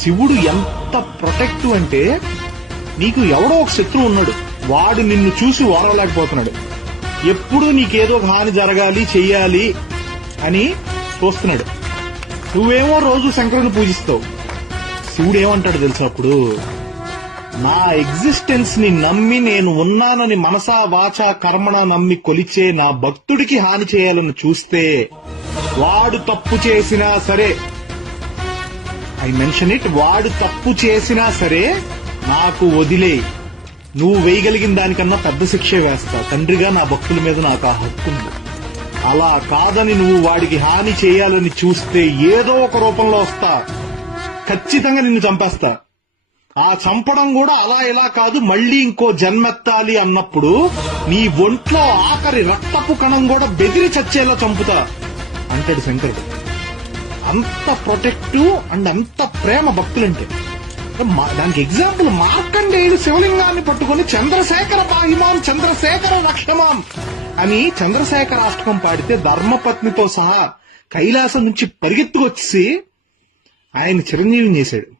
శివుడు ఎంత ప్రొటెక్టివ్ అంటే నీకు ఎవడో ఒక శత్రువు ఉన్నాడు. వాడు నిన్ను చూసి ఓరవలేకపోతున్నాడు ఎప్పుడు నీకేదో ఒక హాని జరగాలి చెయ్యాలి అని చూస్తున్నాడు. నువ్వేమో రోజు శంకరుని పూజిస్తావు. శివుడు ఏమంటాడు తెలుసా అప్పుడు? నా ఎగ్జిస్టెన్స్ని నమ్మి నేను ఉన్నానని మనసా వాచా కర్మణ నమ్మి కొలిచే నా భక్తుడికి హాని చేయాలని చూస్తే వాడు తప్పు చేసినా సరే ఐ మెన్షన్ ఇట్. వాడు తప్పు చేసినా సరే నాకు వదిలే. నువ్వు వేయగలిగిన దానికన్నా పెద్ద శిక్ష వేస్తా. తండ్రిగా నా భక్తుల మీద నాకు ఆ హక్కు ఉంది. అలా కాదని నువ్వు వాడికి హాని చేయాలని చూస్తే ఏదో ఒక రూపంలో వస్తా. ఖచ్చితంగా నిన్ను చంపేస్తా. ఆ చంపడం కూడా అలా ఇలా కాదు మళ్ళీ ఇంకో జన్మెత్తాలి అన్నప్పుడు నీ ఒంట్లో ఆఖరి రక్తపు కణం కూడా బెదిరి చచ్చేలా చంపుతా. అంటాడు శంకరుడు. అంత ప్రొటెక్టివ్ అండ్ అంత ప్రేమ భక్తులంటే. దానికి ఎగ్జాంపుల్ మార్కండేయుడు శివలింగాన్ని పట్టుకొని చంద్రశేఖర పాహిమాం చంద్రశేఖర రక్షమాం అని చంద్రశేఖర అష్టకం పాడితే ధర్మపత్నితో సహా కైలాసం నుంచి పరిగెత్తుకొచ్చి ఆయన చిరంజీవిని చేశాడు.